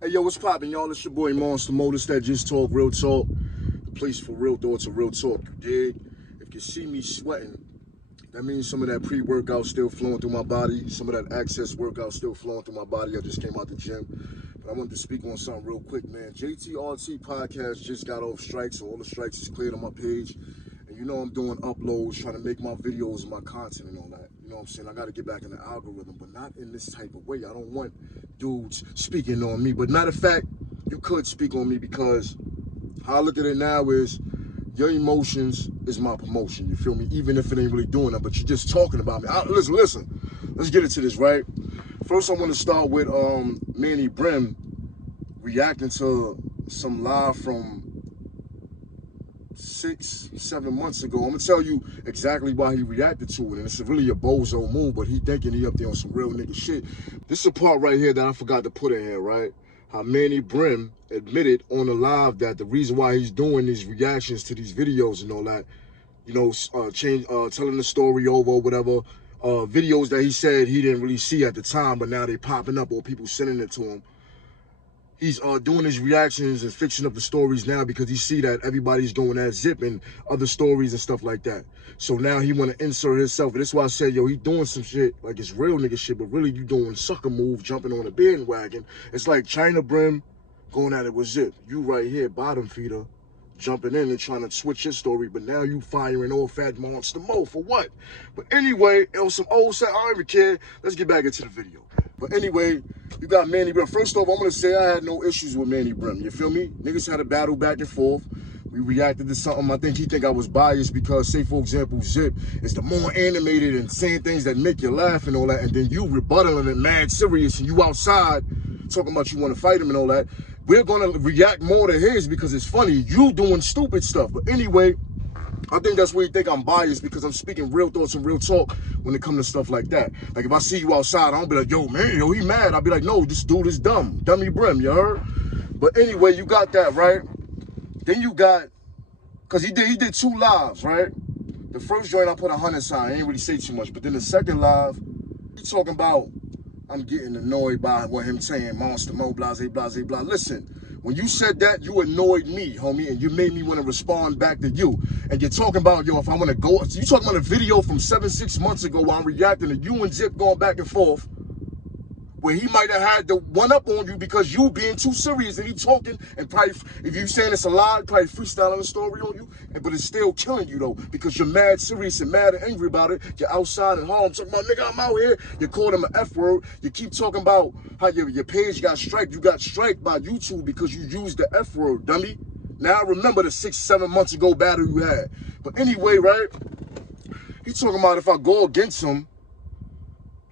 Hey, yo, what's poppin', y'all? It's your boy Monster Motors, that just talk real talk. The place for real thoughts and real talk, you dig? If you see me sweating, that means some of that pre-workout still flowing through my body, some of that excess workout still flowing through my body. I just came out the gym. But I wanted to speak on something real quick, man. JTRTPodcast just got off strikes, so all the strikes is cleared on my page. And you know I'm doing uploads, trying to make my videos and my content and all that. You know what I'm saying? I got to get back in the algorithm, but not in this type of way. I don't want dudes speaking on me. But matter of fact, you could speak on me, because how I look at it now is your emotions is my promotion. You feel me? Even if it ain't really doing that, but you're just talking about me. Listen. Let's get into this, right? First, I want to start with Manny Brim reacting to some live from 6-7 months ago. I'm gonna tell you exactly why he reacted to it, and it's really a bozo move, but he thinking he up there on some real nigga shit. This is a part right here that I forgot to put in here, right? How Manny Brim admitted on the live that the reason why he's doing these reactions to these videos and all that, you know, telling the story over or whatever, videos that he said he didn't really see at the time, but now they popping up or people sending it to him. He's doing his reactions and fixing up the stories now because he see that everybody's going at Zip and other stories and stuff like that. So now he want to insert himself. And that's why I said, yo, he doing some shit like it's real nigga shit, but really you doing sucker move, jumping on a bandwagon. It's like China Brim going at it with Zip. You right here, bottom feeder, jumping in and trying to switch your story, but now you firing all fat monster mo for what? But anyway, it was some old set. I don't even care. Let's get back into the video. But anyway, you got Manny Brim. First off, I'm gonna say I had no issues with Manny Brim. You feel me? Niggas had a battle back and forth. We reacted to something. I think he think I was biased because, say for example, Zip is the more animated and saying things that make you laugh and all that, and then you rebuttaling it mad serious and you outside talking about you want to fight him and all that. We're gonna react more to his because it's funny. You doing stupid stuff. But anyway, I think that's where you think I'm biased, because I'm speaking real thoughts and real talk when it comes to stuff like that. Like if I see you outside, I don't be like, yo, man, yo, he mad. I'll be like, no, this dude is dumb. Dummy Brim, you heard? But anyway, you got that, right? Then you got, because he did 2 lives, right? The first joint I put 100 sign. I ain't really say too much. But then the second live, he talking about, I'm getting annoyed by what him saying, monster mo, blase, blase, blah. Listen. When you said that, you annoyed me, homie, and you made me want to respond back to you. And you're talking about, yo, if I want to go, you talking about a video from 7-6 months ago while I'm reacting to you and Zip going back and forth, where he might have had the one up on you because you being too serious and he talking and probably, if you saying it's a lie, probably freestyling a story on you, but it's still killing you though, because you're mad serious and mad and angry about it. You're outside at home talking about, nigga, I'm out here. You called him an F word. You keep talking about how your page got striked. You got striked by YouTube because you used the F word, dummy. Now I remember the 6-7 months ago battle you had. But anyway, right? He talking about if I go against him,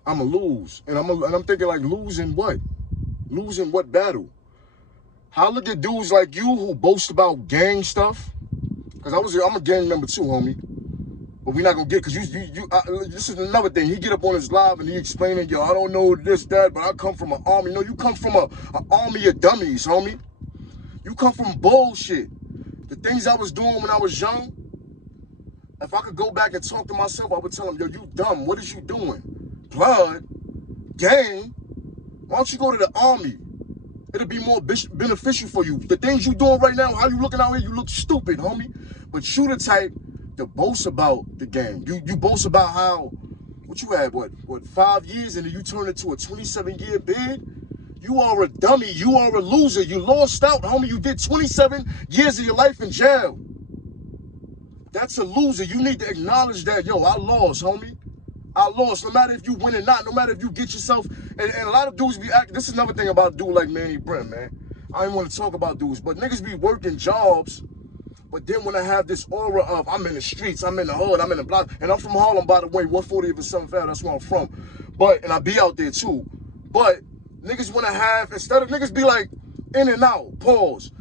I'ma lose. And I'm thinking, like, losing what? Losing what battle? How look at dudes like you who boast about gang stuff? Because I'm a gang member too, homie. But we're not gonna get, because this is another thing. He get up on his live and he explaining, yo, I don't know this, that, but I come from an army. No, you come from an army of dummies, homie. You come from bullshit. The things I was doing when I was young, if I could go back and talk to myself, I would tell him, yo, you dumb. What is you doing? Blood, gang, why don't you go to the army? It'll be more beneficial for you. The things you doing right now, how you looking out here, you look stupid, homie. But you the type to boast about the game. You boast about how, what you had, what 5 years, and then you turn it to a 27-year bid? You are a dummy. You are a loser. You lost out, homie. You did 27 years of your life in jail. That's a loser. You need to acknowledge that, yo, I lost, homie. I lost, no matter if you win or not, no matter if you get yourself, and a lot of dudes be acting, this is another thing about a dude like Manny Brim, man. I don't want to talk about dudes, but niggas be working jobs, but then when I have this aura of, I'm in the streets, I'm in the hood, I'm in the block, and I'm from Harlem, by the way, 140 of 7th Ave, that's where I'm from, and I be out there too, but niggas want to have, instead of niggas be like, in and out, pause,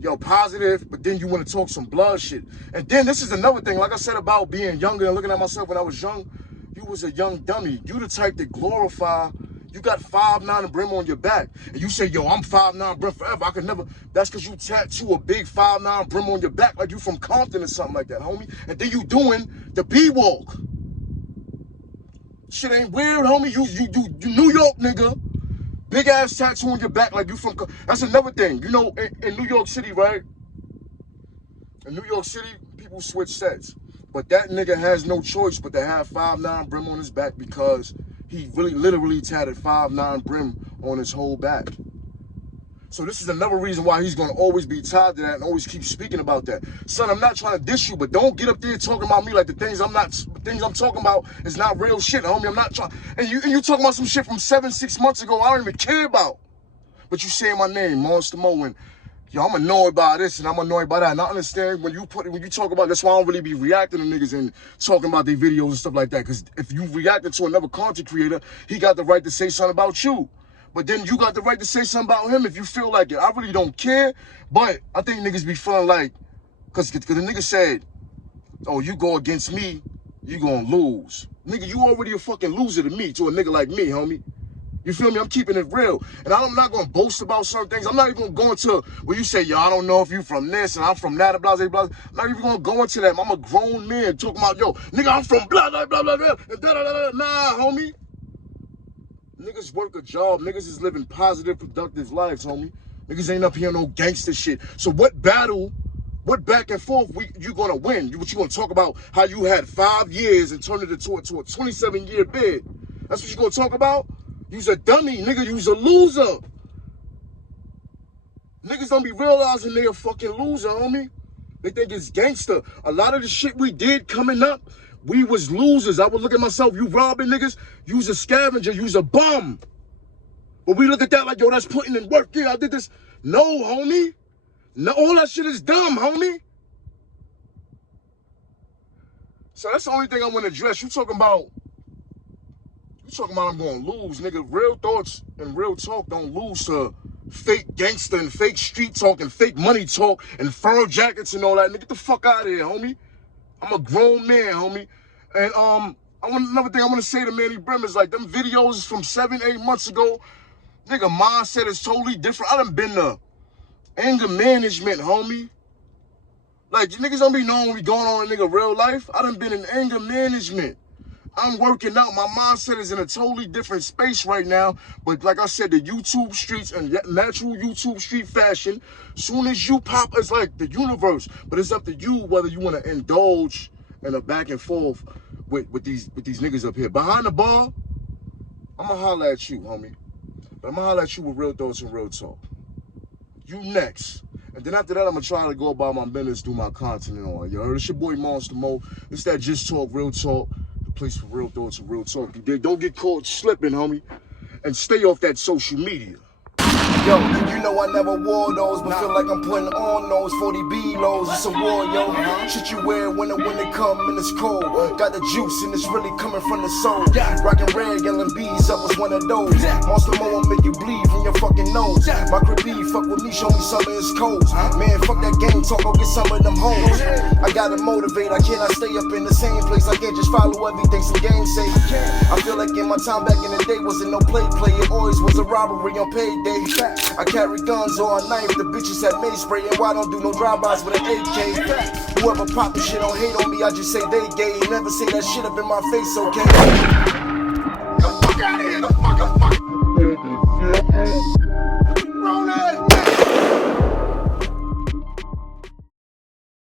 yo, positive, but then you want to talk some blood shit. And then this is another thing, like I said about being younger and looking at myself when I was young, you was a young dummy. You the type that glorify, you got 5'9" Brim on your back. And you say, yo, I'm 5'9" Brim forever. I could never, that's because you tattoo a big 5'9" Brim on your back like you from Compton or something like that, homie. And then you doing the B-walk. Shit ain't weird, homie. You New York nigga. Big ass tattoo on your back like you from, that's another thing. You know, in New York City, right? In New York City, people switch sets. But that nigga has no choice but to have 5'9" brim on his back because he really literally tatted 5'9" brim on his whole back. So this is another reason why he's gonna always be tied to that and always keep speaking about that. Son, I'm not trying to diss you, but don't get up there talking about me like the things I'm talking about is not real shit, homie. I'm not trying. And you talking about some shit from 6 months ago I don't even care about. But you saying my name, Monster Mo, and yo, I'm annoyed by this and I'm annoyed by that. And I understand when you talk about, that's why I don't really be reacting to niggas and talking about their videos and stuff like that. Because if you reacted to another content creator, he got the right to say something about you. But then you got the right to say something about him if you feel like it. I really don't care. But I think niggas be feeling like, because the nigga said, oh, you go against me, you gonna lose. Nigga, you already a fucking loser to me, to a nigga like me, homie. You feel me? I'm keeping it real. And I'm not going to boast about certain things. I'm not even going to where you say, yo, I don't know if you from this and I'm from that, blah, blah, blah. I'm not even going to go into that. I'm a grown man talking about, yo, nigga, I'm from blah, blah, blah, blah, blah, and da, da, da, da. Nah, homie. Niggas work a job. Niggas is living positive, productive lives, homie. Niggas ain't up here no gangster shit. So what battle, what back and forth you going to win? What you going to talk about how you had 5 years and turned it into a 27-year bid? That's what you going to talk about? You's a dummy, nigga. You's a loser. Niggas don't be realizing they a fucking loser, homie. They think it's gangster. A lot of the shit we did coming up, we was losers. I would look at myself, you robbing niggas, you's a scavenger, you's a bum. But we look at that like, yo, that's putting in work. Yeah, I did this. No, homie. No, all that shit is dumb, homie. So that's the only thing I want to address. You talking about I'm going to lose, nigga. Real thoughts and real talk don't lose to fake gangster and fake street talk and fake money talk and fur jackets and all that. Nigga, get the fuck out of here, homie. I'm a grown man, homie. And another thing I want to say to Manny Brim is like them videos from 7-8 months ago, nigga, mindset is totally different. I done been to anger management, homie. Like, niggas don't be knowing what be going on in nigga real life. I done been in anger management. I'm working out. My mindset is in a totally different space right now. But like I said, the YouTube streets and natural YouTube street fashion, soon as you pop, it's like the universe. But it's up to you whether you want to indulge in a back and forth with these niggas up here. Behind the bar, I'm going to holler at you, homie. But I'm going to holler at you with real thoughts and real talk. You next. And then after that, I'm going to try to go about my business, do my content and all that. You heard? It's your boy Monster Mo. It's that Just Talk, Real Talk. Place for real thoughts and real talk. Don't get caught slipping, homie. And stay off that social media. Yo, you know I never wore those, but feel like I'm putting on those 40 B-lows. It's a war, yo. Shit you wear when it come and it's cold. Got the juice and it's really coming from the soul. Rockin' red, yelling bees up was one of those. Monster Mo will make you bleed from your fucking nose. My creepy, fuck with me, show me some of his codes. Man, fuck that game talk, go get some of them hoes. I gotta motivate, I cannot stay up in the same place. I can't just follow everything some gangs say. I feel like in my time back in the day wasn't no play. It always was a robbery on payday. I carry guns or a knife, the bitches had mace spray, and why I don't do no drive-bys with an AK. Whoever pop the shit don't hate on me, I just say they gay. Never say that shit up in my face, okay?